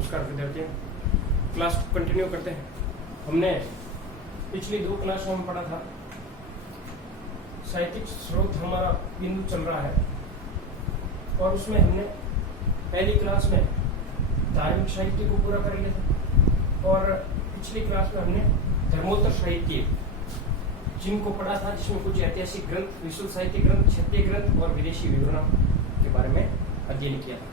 नमस्कार विद्यार्थियों, क्लास को कंटिन्यू करते हैं। हमने पिछली 2 क्लासों में पढ़ा था साहित्यिक स्रोत हमारा बिंदु चल रहा है, और उसमें हमने पहली क्लास में धार्मिक साहित्य को पूरा कर लिया था, और पिछली क्लास में हमने धर्मोत्तर साहित्य जिनको पढ़ा था, जिसमें कुछ ऐतिहासिक ग्रंथ, विश्व साहित्य ग्रंथ, क्षत्रिय ग्रंथ और विदेशी विवरण के बारे में अध्ययन किया था।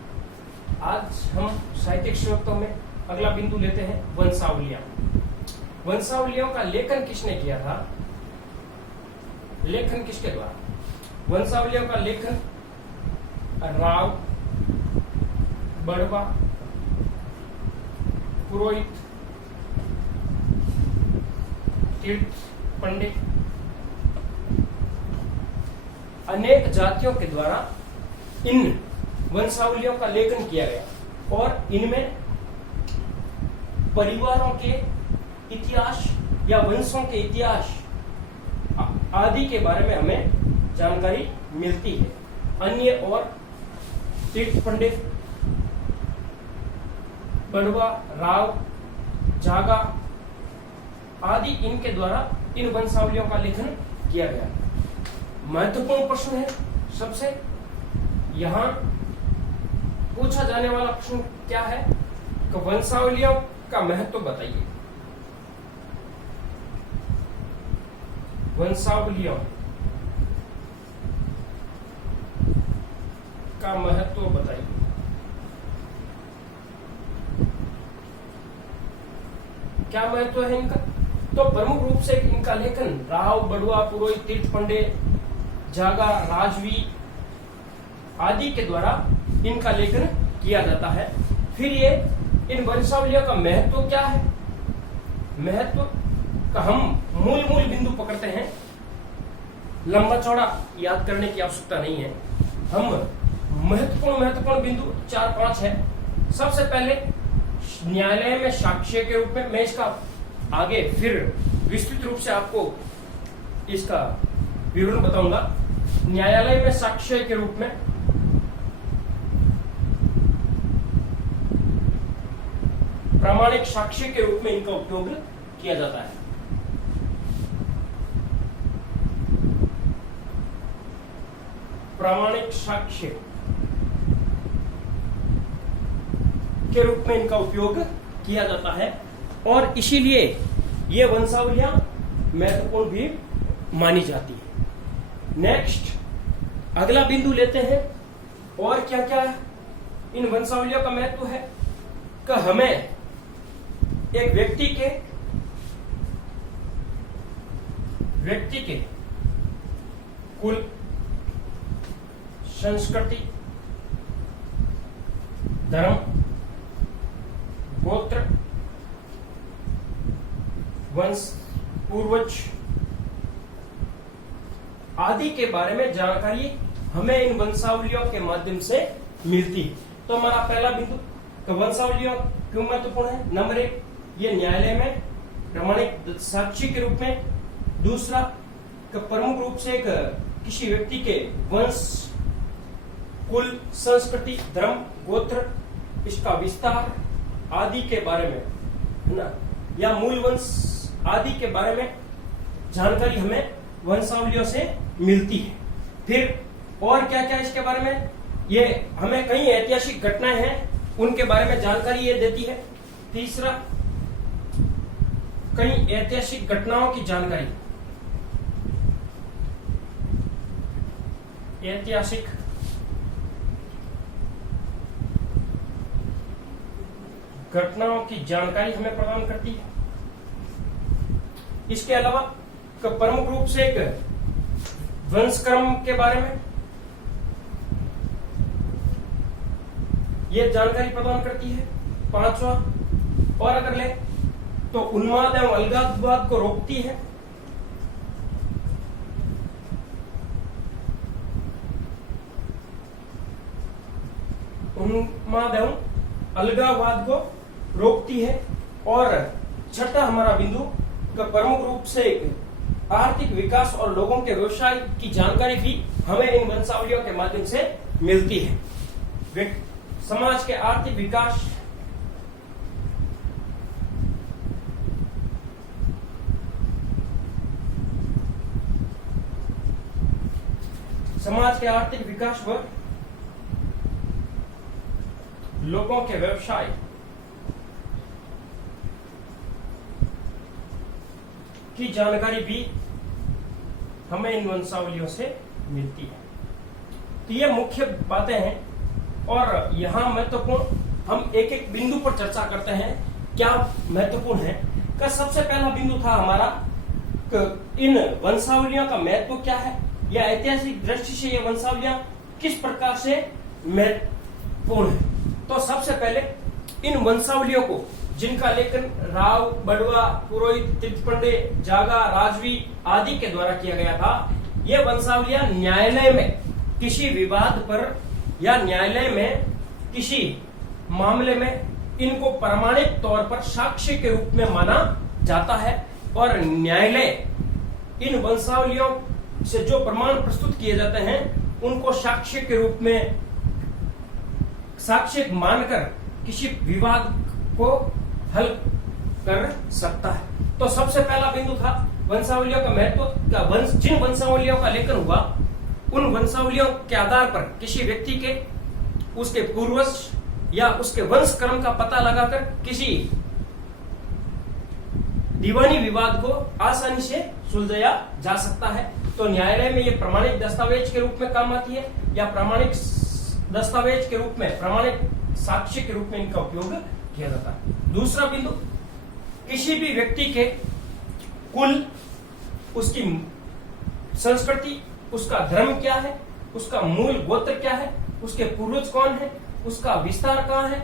आज हम साहित्यिक स्रोतों में अगला बिंदु लेते हैं वंशावलियां। वंशावलियों का लेखन किसने किया था? लेखन किसके द्वारा? वंशावलियों का लेखन राव, बड़वा, पुरोहित, तीर्थ, पंडित, अनेक जातियों के द्वारा इन वंशावलियों का लेखन किया गया, और इनमें परिवारों के इतिहास या वंशों के इतिहास आदि के बारे में हमें जानकारी मिलती है। अन्य और तीर्थ पंडित, बड़वा, राव, जागा आदि इनके द्वारा इन वंशावलियों का लेखन किया गया। महत्वपूर्ण प्रश्न है सबसे यहां पूछा जाने वाला प्रश्न क्या है कि वंशावलियों का महत्व बताइए। वंशावलियों का महत्व बताइए। क्या महत्व है इनका? तो प्रमुख रूप से इनका लेखन राव, बड़ुआ, पुरोहित, तीर्थ पंडित, जागा, राजवी आदि के द्वारा इनका लेखन किया जाता है। फिर ये इन वंशावलियों का महत्व क्या है? महत्व का हम मूल बिंदु पकड़ते हैं। लंबा चौड़ा याद करने की आवश्यकता नहीं है। हम महत्वपूर्ण बिंदु 4-5 है। सबसे पहले न्यायालय में साक्ष्य के रूप में, मैं इसका आगे फिर विस्तृत रूप से आपको इसका विवरण बताऊंगा। न्यायालय में साक्ष्य के रूप में प्रामाणिक साक्ष्य के रूप में इनका उपयोग किया जाता है। प्रामाणिक साक्ष्य के रूप में इनका उपयोग किया जाता है, और इसीलिए ये वंशावलियां महत्वपूर्ण भी मानी जाती है। नेक्स्ट अगला बिंदु लेते हैं, और क्या क्या इन वंशावलियों का महत्व है कि हमें एक व्यक्ति के कुल, संस्कृति, धर्म, गोत्र, वंश, पूर्वज आदि के बारे में जानकारी हमें इन वंशावलियों के माध्यम से मिलती है। तो हमारा पहला बिंदु तो वंशावलियों क्यों महत्वपूर्ण है? नंबर 1, ये न्यायालय में प्रामाणिक साक्ष्य के रूप में। दूसरा, प्रमुख रूप से किसी व्यक्ति के वंश, कुल, संस्कृति, धर्म, गोत्र, इसका विस्तार आदि के बारे में, है ना, या मूल वंश आदि के बारे में जानकारी हमें वंशावलियों से मिलती है। फिर और क्या क्या इसके बारे में? ये हमें कई ऐतिहासिक घटनाएं हैं उनके बारे में जानकारी ये देती है। तीसरा, कई ऐतिहासिक घटनाओं की जानकारी, ऐतिहासिक घटनाओं की जानकारी हमें प्रदान करती है। इसके अलावा प्रमुख रूप से एक वंशक्रम के बारे में यह जानकारी प्रदान करती है। 5वां, और अगर ले तो उन्माद एवं अलगाववाद को रोकती है। उन्माद एवं अलगाववाद को रोकती है। और छठा हमारा बिंदु का प्रमुख रूप से आर्थिक विकास और लोगों के व्यवसाय की जानकारी भी हमें इन वंशावलियों के माध्यम से मिलती है। समाज के आर्थिक विकास समाज के आर्थिक विकास व लोगों के व्यवसाय की जानकारी भी हमें इन वंशावलियों से मिलती है। तो ये मुख्य बातें हैं और यहाँ महत्वपूर्ण हम एक एक बिंदु पर चर्चा करते हैं क्या महत्वपूर्ण है। का सबसे पहला बिंदु था हमारा इन वंशावलियों का महत्व क्या है या ऐतिहासिक दृष्टि से ये वंशावलियां किस प्रकार से महत्वपूर्ण है। तो सबसे पहले इन वंशावलियों को जिनका लेखन राव, बड़वा, पुरोहित, तीर्थपंडे, जागा, राजवी आदि के द्वारा किया गया था, ये वंशावलियां न्यायालय में किसी विवाद पर या न्यायालय में किसी मामले में इनको प्रमाणिक तौर पर साक्ष्य के रूप में माना जाता है और न्यायालय इन वंशावलियों से जो प्रमाण प्रस्तुत किए जाते हैं उनको साक्ष्य के रूप में साक्ष्य मानकर किसी विवाद को हल कर सकता है। तो सबसे पहला बिंदु था वंशावलियों का महत्व का जिन वंशावलियों का लेखन हुआ उन वंशावलियों के आधार पर किसी व्यक्ति के उसके पूर्वज या उसके वंश क्रम का पता लगाकर किसी दीवानी विवाद को आसानी से सुलझाया जा सकता है। तो न्यायालय में ये प्रमाणिक दस्तावेज के रूप में काम आती है या प्रमाणिक दस्तावेज के रूप में प्रमाणिक साक्ष्य के रूप में इनका उपयोग किया जाता है। दूसरा बिंदु, किसी भी व्यक्ति के कुल, उसकी संस्कृति, उसका धर्म क्या है, उसका मूल गोत्र क्या है, उसके पूर्वज कौन है, उसका विस्तार कहाँ है,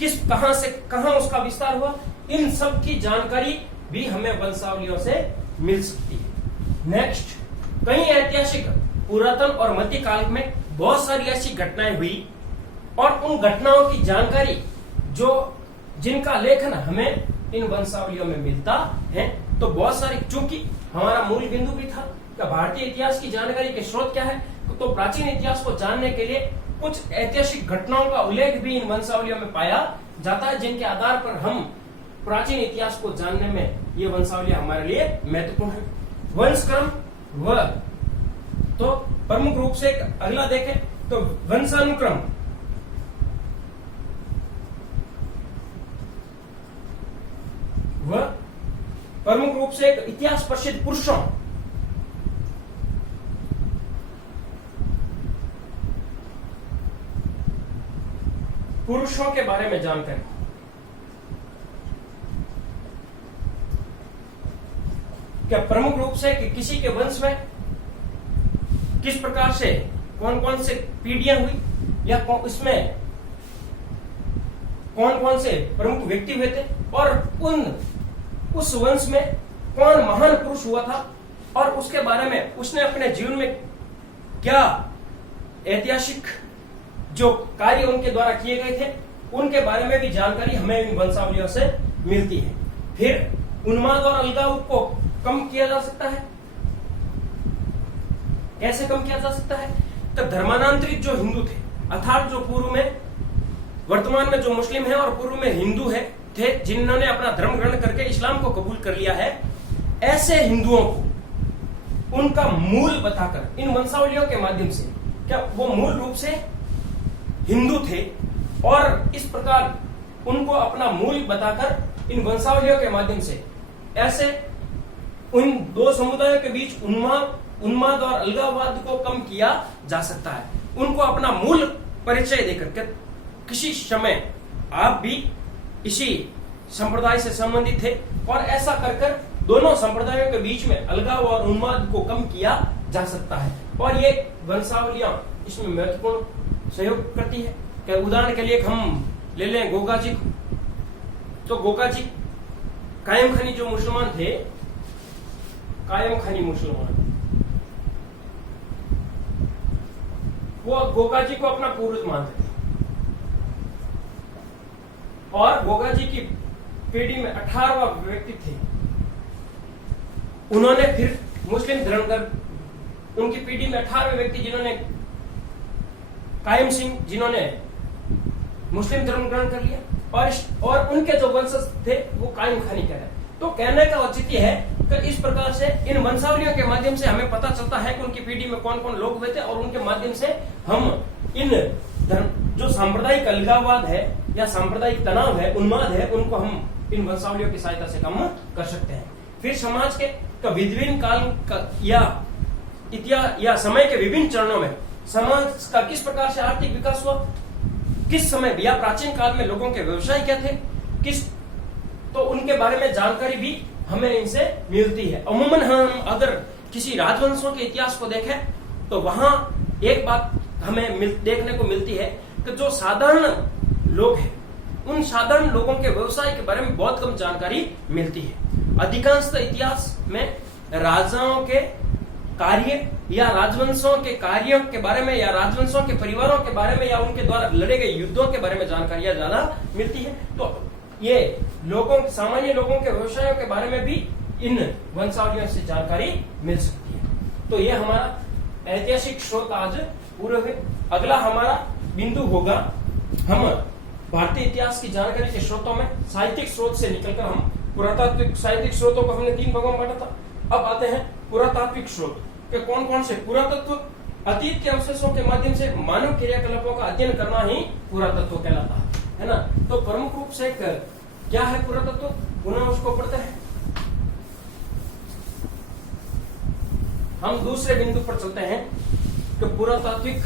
कहां से कहां उसका विस्तार हुआ, इन सब की जानकारी भी हमें वंशावलियों से मिल सकती है। नेक्स्ट, कई ऐतिहासिक, पुरातन और मध्यकाल में बहुत सारी ऐसी घटनाएं हुई और उन घटनाओं की जानकारी जिनका लेखन हमें इन वंशावलियों में मिलता है। तो बहुत सारी, चूंकि हमारा मूल बिंदु भी था कि भारतीय इतिहास की जानकारी के स्रोत क्या है, तो प्राचीन इतिहास को जानने के लिए कुछ ऐतिहासिक घटनाओं का उल्लेख भी इन वंशावलियों में पाया जाता है, जिनके आधार पर हम प्राचीन इतिहास को जानने में ये वंशावलियां हमारे लिए महत्वपूर्ण है। वंशक्रम व तो प्रमुख रूप से अगला देखें तो वंशानुक्रम व प्रमुख रूप से एक इतिहास प्रसिद्ध पुरुषों के बारे में जानकारी। क्या प्रमुख रूप से कि किसी के वंश में किस प्रकार से कौन कौन से पीढ़ियां हुई या इसमें कौन कौन से प्रमुख व्यक्ति हुए थे और उस वंश में कौन महान पुरुष हुआ था और उसके बारे में उसने अपने जीवन में क्या ऐतिहासिक जो कार्य उनके द्वारा किए गए थे उनके बारे में भी जानकारी हमें इन वंशावलियों से मिलती है। फिर उन्माद और अलगाव को कम किया जा सकता है। कैसे कम किया जा सकता है? तो धर्मांतरित जो हिंदू थे, अर्थात जो पूर्व में, वर्तमान में जो मुस्लिम है और पूर्व में हिंदू है थे, जिन्होंने अपना धर्म ग्रहण करके इस्लाम को कबूल कर लिया है, ऐसे हिंदुओं को उनका मूल बताकर इन वंशावलियों के माध्यम से, क्या वो मूल रूप से हिंदू थे और इस प्रकार उनको अपना मूल बताकर इन वंशावलियों के माध्यम से ऐसे उन दो समुदायों के बीच उन्माद और अलगाववाद को कम किया जा सकता है। उनको अपना मूल परिचय देकर किसी समय आप भी इसी संप्रदाय से संबंधित थे और ऐसा कर दोनों संप्रदायों के बीच में अलगाव और उन्माद को कम किया जा सकता है और ये वंशावलियां इसमें महत्वपूर्ण सहयोग करती है। क्या उदाहरण के लिए हम ले लें गोगा जी को, तो गोगा जी कायम खानी जो मुसलमान थे, कायम खानी मुसलमान, वो गोगा जी को अपना पूर्वज मानते थे और गोगा जी की पीढ़ी में 18वां व्यक्ति थे। उन्होंने फिर मुस्लिम धर्म का, उनकी पीढ़ी में 18वें व्यक्ति जिन्होंने कायम सिंह, जिन्होंने मुस्लिम धर्म ग्रहण कर लिया और उनके जो वंशज थे वो कायम खानी कह रहे। तो कहने का औचित्य है तो इस प्रकार से इन वंशावलियों के माध्यम से हमें पता चलता है कि उनकी पीढ़ी में कौन कौन लोग हुए थे, और उनके माध्यम से हम इन जो सांप्रदायिक अलगाववाद है या सांप्रदायिक तनाव है, उन्माद है, उनको हम इन वंशावलियों की सहायता से कम कर सकते हैं। फिर समाज के विभिन्न काल का या समय के विभिन्न चरणों में समाज का किस प्रकार से आर्थिक विकास हुआ, किस समय या प्राचीन काल में लोगों के व्यवसाय क्या थे, तो उनके बारे में जानकारी भी हमें इनसे मिलती है। अमूमन हम अगर किसी राजवंशों के इतिहास को देखें तो वहां एक बात हमें देखने को मिलती है कि जो साधारण लोग हैं, उन साधारण लोगों के व्यवसाय के बारे में बहुत कम जानकारी मिलती है। अधिकांशतः इतिहास में राजाओं के कार्य या राजवंशों के कार्यों के बारे में या राजवंशों के परिवारों के बारे में या उनके द्वारा लड़े गए युद्धों के बारे में जानकारियां ज्यादा मिलती है। तो ये सामान्य लोगों के व्यवसायों के बारे में भी इन वंशावलियों से जानकारी मिल सकती है। तो ये हमारा ऐतिहासिक स्रोत आज पूरे हुए। अगला हमारा बिंदु होगा, हम भारतीय इतिहास की जानकारी के स्रोतों में साहित्यिक स्रोत से निकलकर हम पुरातात्विक साहित्यिक स्रोतों को हमने 3 भागों में बांटा था। अब आते हैं पुरातात्विक स्रोत के कौन कौन से। पुरातत्व, अतीत के अवशेषों के माध्यम से मानव क्रियाकलापों का अध्ययन करना ही पुरातत्व कहलाता है ना। तो प्रमुख रूप से क्या है पुरातत्व, पुनः उसको पढ़ते हैं। हम दूसरे बिंदु पर चलते हैं कि पुरातात्विक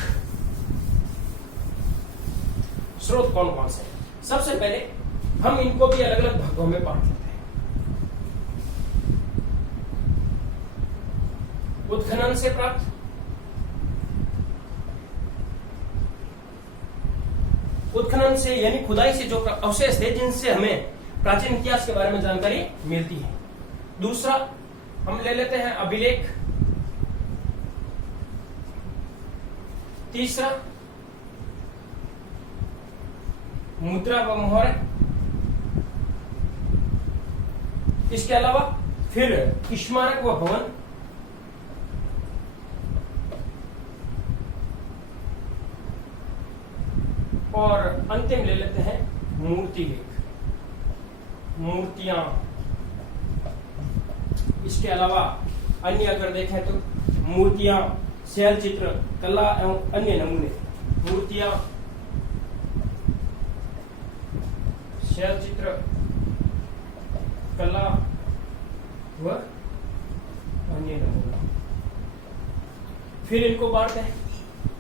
स्रोत कौन कौन से हैं। सबसे पहले हम इनको भी अलग अलग भागों में बांट लेते हैं। उत्खनन से प्राप्त, उत्खनन से यानी खुदाई से जो अवशेष थे जिनसे हमें प्राचीन इतिहास के बारे में जानकारी मिलती है। दूसरा हम ले लेते हैं अभिलेख। तीसरा मुद्रा व मोहर। इसके अलावा फिर स्मारक व भवन। और अंतिम ले लेते हैं मूर्ति लेख, मूर्तियां। इसके अलावा अन्य अगर देखें तो मूर्तियां, शैल चित्र, कला एवं अन्य नमूने। मूर्तियां, शैल चित्र, कला व अन्य नमूने। फिर इनको बांटते हैं।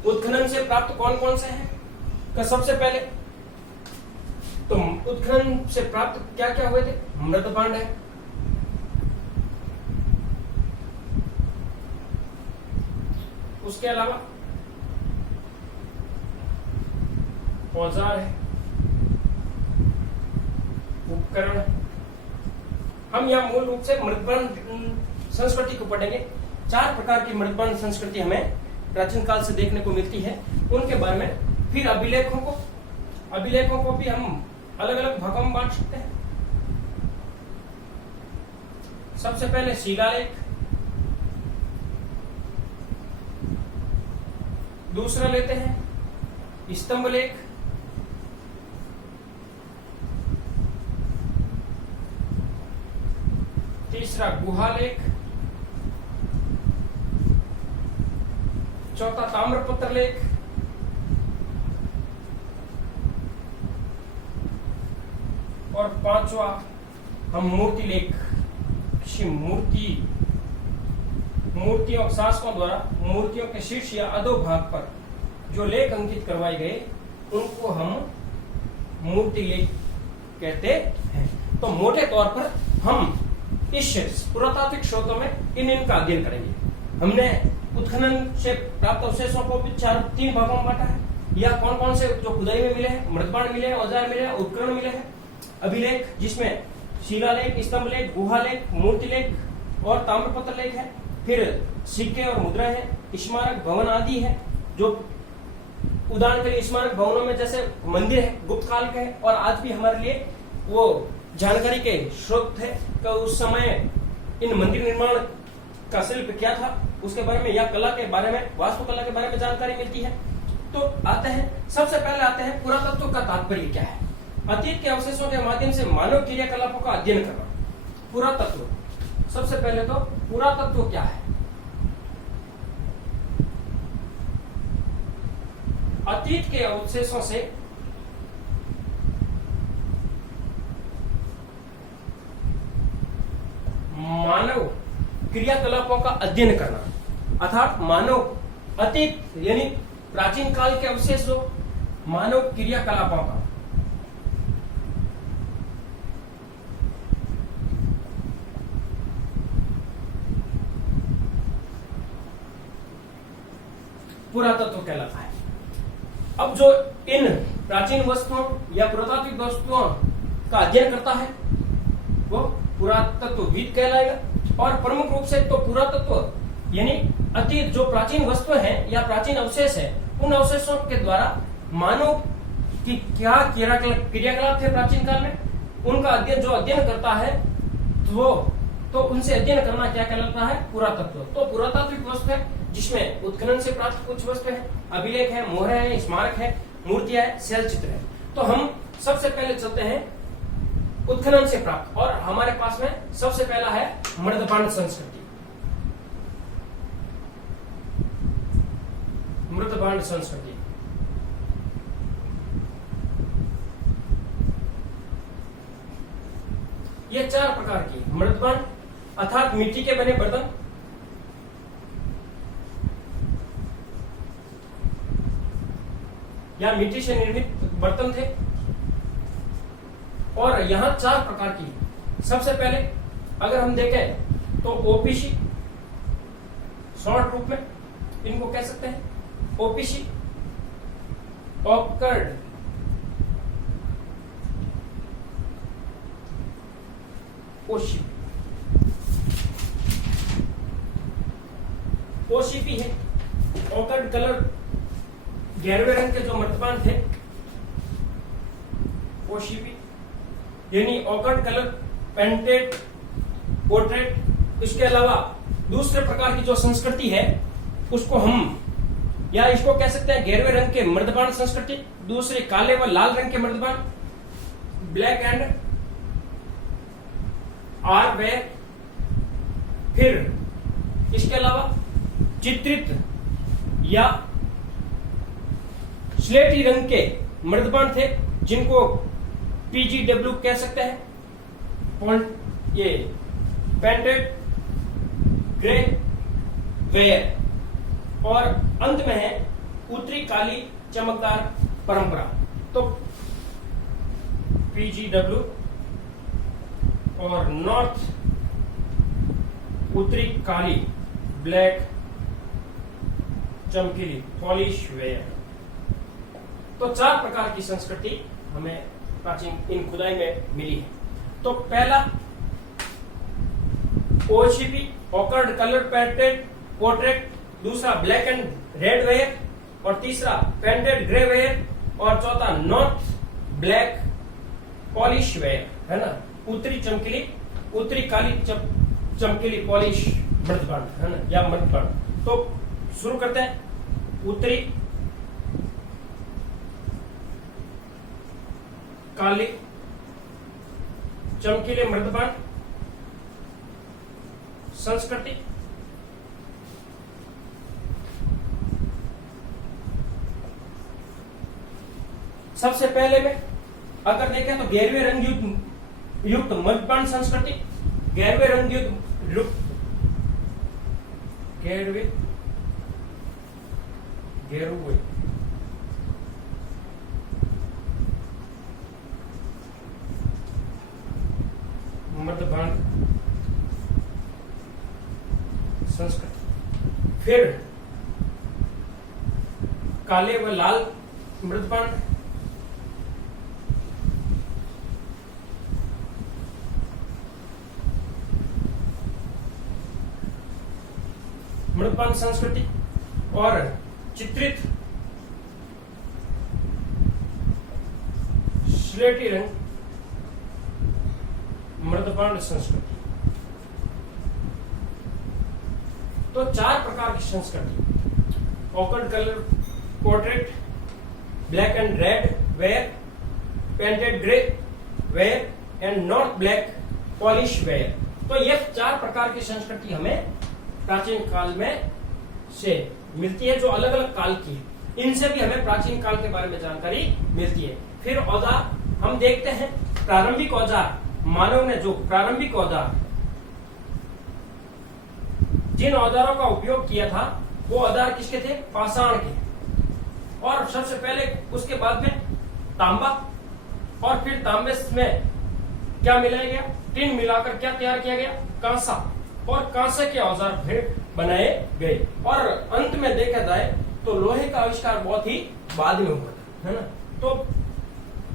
उत्खनन से प्राप्त कौन कौन से हैं? सबसे पहले तो उत्खनन से प्राप्त क्या क्या हुए थे? मृतभांड है, उसके अलावा औजार है, उपकरण। हम यहाँ मूल रूप से मृतभांड संस्कृति को पढ़ेंगे। 4 प्रकार की मृतभांड संस्कृति हमें प्राचीन काल से देखने को मिलती है, उनके बारे में। फिर अभिलेखों को भी हम अलग अलग भागों में बांट सकते हैं। सबसे पहले शिलालेख, दूसरा लेते हैं स्तंभ लेख, तीसरा गुहा लेख, चौथा ताम्रपत्र लेख, और 5वां हम मूर्ति लेख। किसी मूर्तियों शासकों द्वारा मूर्तियों के शीर्ष या अधोभाग पर जो लेख अंकित करवाए गए उनको हम मूर्ति लेख कहते हैं। तो मोटे तौर पर हम इस पुरातात्विक स्रोतों में इनका अध्ययन करेंगे। हमने उत्खनन से प्राप्त अवशेषों को भी 3 भागों में बांटा है। या कौन कौन से जो खुदाई में मिले हैं, मृतभांड मिले हैं, औजार मिले हैं, उपकरण मिले हैं। अभिलेख जिसमें शिलालेख, स्तंभ लेख, गुहा लेख, मूर्ति लेख और ताम्रपत्र लेख है। फिर सिक्के और मुद्रा है, स्मारक भवन आदि है। जो उदाहरण के लिए स्मारक भवनों में जैसे मंदिर है, गुप्त काल के है, और आज भी हमारे लिए वो जानकारी के स्रोत थे कि उस समय इन मंदिर निर्माण का शिल्प क्या था, उसके बारे में या कला के बारे में, वास्तुकला के बारे में जानकारी मिलती है। तो आते हैं, सबसे पहले आते हैं पुरातत्व का तात्पर्य क्या है। अतीत के अवशेषों के माध्यम से मानव क्रियाकलापों का अध्ययन करना। पुरातत्व सबसे पहले तो पुरातत्व क्या है? अतीत के अवशेषों से मानव क्रियाकलापों का अध्ययन करना, अर्थात मानव अतीत यानी प्राचीन काल के अवशेष जो मानव क्रियाकलापों का पुरातत्व कहलाता है। अब जो इन प्राचीन वस्तुओं या पुरातात्विक वस्तुओं का अध्ययन करता है वो पुरातत्वविद कहलाएगा। और प्रमुख रूप से तो पुरातत्व यानी अतीत जो प्राचीन वस्तु है या प्राचीन अवशेष है, उन अवशेषों के द्वारा मानव की क्या क्रियाकलाप थे प्राचीन काल में, उनका अध्ययन करता है तो उनसे अध्ययन करना क्या कहलाता है? पुरातत्व। तो पुरातात्विक वस्तु है जिसमें उत्खनन से प्राप्त कुछ वस्तु है, अभिलेख है, मोहरें है, स्मारक है, मूर्तियां है, शैल चित्र है। तो हम सबसे पहले चलते हैं उत्खनन से प्राप्त, और हमारे पास में सबसे पहला है मृदपांड संस्कृति। मृदपांड संस्कृति ये 4 प्रकार की मृदपांड अर्थात मिट्टी के बने बर्तन, या मिट्टी से निर्मित बर्तन थे। और यहां 4 प्रकार की, सबसे पहले अगर हम देखें तो ओपीसी, शॉर्ट रूप में इनको कह सकते हैं ओपीसी, ऑकर्ड, ओशीपी। ओशीपी है ऑकर्ड कलर, गहरे रंग के जो मृदपांड थे ओशीपी, यानी ऑकर्ड कलर, पेंटेड, पोर्ट्रेट। इसके अलावा दूसरे प्रकार की जो संस्कृति है उसको हम या इसको कह सकते हैं गहरे रंग के मृदपांड संस्कृति, दूसरे काले व लाल रंग के मृदपांड, ब्लैक एंड आर वेयर। फिर इसके अलावा चित्रित या स्लेटी रंग के मृदपांड थे जिनको पीजीडब्ल्यू कह सकते हैं, ये पेंटेड ग्रे वेयर। और अंत में है उत्तरी काली चमकदार परंपरा। तो पीजीडब्ल्यू और नॉर्थ उत्तरी काली ब्लैक चमकीली पॉलिश वेयर। तो 4 प्रकार की संस्कृति हमें प्राचीन इन खुदाई में मिली है। तो पहला ओशीपी, ऑकर्ड कलर पेंटेड पोर्ट्रेट, दूसरा ब्लैक एंड रेड वेयर, और तीसरा पेंटेड ग्रे वेयर, और चौथा नॉर्थ ब्लैक पॉलिश वेयर, है ना, उत्तरी काली चमकीली पॉलिश मृदपांड, है ना, या मृदपांड। तो शुरू करते हैं उत्तरी काली चमकीले मृदपांड संस्कृति। सबसे पहले में अगर देखें तो गहरे रंग युक्त मृदपांड संस्कृति, गहरे रंग युक्त मृदपांड संस्कृति। फिर काले व लाल मृदपांड, मृदपांड संस्कृति, और चित्रित स्लेटी रंग मृदपांड संस्कृति। तो 4 प्रकार की संस्कृति, ochred colour portrait, black and red ware, painted grey ware and north black polish ware. तो ये 4 प्रकार की संस्कृति हमें प्राचीन काल में से मिलती है, जो अलग अलग काल की है। इनसे भी हमें प्राचीन काल के बारे में जानकारी मिलती है। फिर औजार हम देखते हैं, प्रारंभिक औजार, मानव ने जो प्रारंभिक औजार, जिन औजारों का उपयोग किया था वो औजार किसके थे? पाषाण के। और सबसे पहले उसके बाद में तांबा, और फिर तांबे में क्या मिलाया गया? टिन मिलाकर क्या तैयार किया गया? कांसा। और कांसे के औजार फिर बनाए गए। और अंत में देखा जाए तो लोहे का आविष्कार बहुत ही बाद में हुआ था, है ना। तो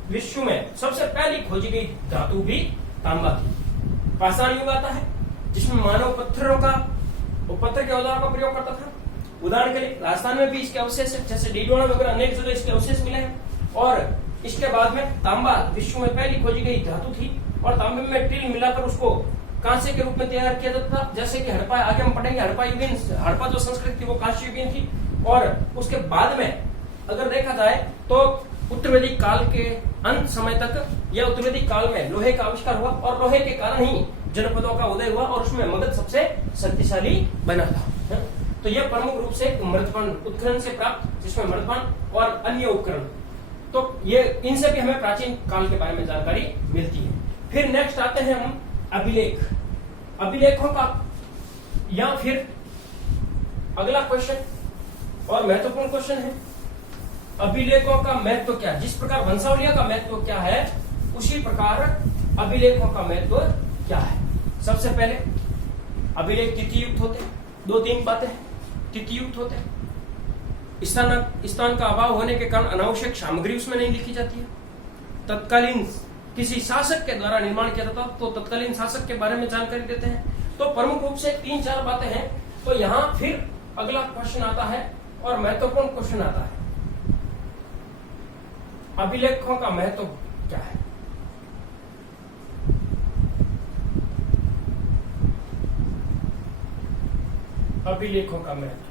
विश्व में सबसे पहली खोजी गई धातु भी तांबा थी। पाषाण युग आता है जिसमें मानव पत्थरों का, वो पत्थर के औजारों का प्रयोग करता था। उदाहरण के लिए राजस्थान में भी इसके अवशेष है, जैसे डीडोना वगैरह अनेक जगह इसके अवशेष मिले हैं। और इसके बाद में तांबा विश्व में पहली खोजी गई धातु थी, और तांबे में टिन मिलाकर उसको कांसे के रूप में तैयार किया जाता था। जैसे कि हड़प्पा, आगे हम पढ़ेंगे, हड़प्पा जो संस्कृति थी वो कांस्य युगीन थी। और उसके बाद में अगर देखा जाए तो उत्तर वैदिक काल के अंत समय तक या उत्तर वैदिक काल में लोहे का आविष्कार हुआ, और लोहे के कारण ही जनपदों का उदय हुआ, और उसमें मगध सबसे शक्तिशाली बना था। तो यह प्रमुख रूप से मृदपान उत्खनन से प्राप्त, जिसमें मृदपान और अन्य उपकरण, तो ये इनसे भी हमें प्राचीन काल के बारे में जानकारी मिलती है। फिर नेक्स्ट आते हैं हम अभिलेख। अभिलेखों का, या फिर अगला क्वेश्चन और महत्वपूर्ण क्वेश्चन है, अभिलेखों का महत्व क्या है? जिस प्रकार वंशावलियों का महत्व क्या है, उसी प्रकार अभिलेखों का महत्व क्या है? सबसे पहले अभिलेख तिथियुक्त होते हैं। 2-3 बातें हैं। तिथियुक्त होते हैं, स्थान का अभाव होने के कारण अनावश्यक सामग्री उसमें नहीं लिखी जाती है। तत्कालीन किसी शासक के द्वारा निर्माण किया जाता, तो तत्कालीन शासक के बारे में जानकारी देते हैं। तो प्रमुख रूप से 3-4 बातें हैं। तो यहाँ फिर अगला क्वेश्चन आता है और महत्वपूर्ण क्वेश्चन आता है, अभिलेखों का महत्व क्या है? अभिलेखों का महत्व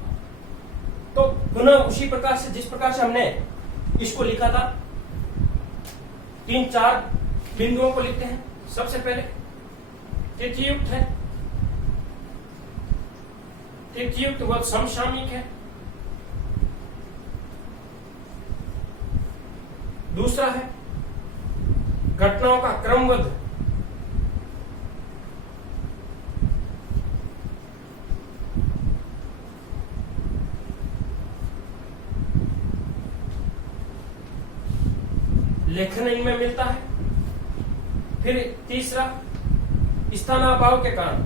तो पुनः उसी प्रकार से जिस प्रकार से हमने इसको लिखा था, 3-4 बिंदुओं को लिखते हैं। सबसे पहले तिथियुक्त है, तिथियुक्त व समसामयिक है। दूसरा है घटनाओं का क्रमबद्ध। लेखन इनमें मिलता है। फिर तीसरा, स्थानाभाव के कारण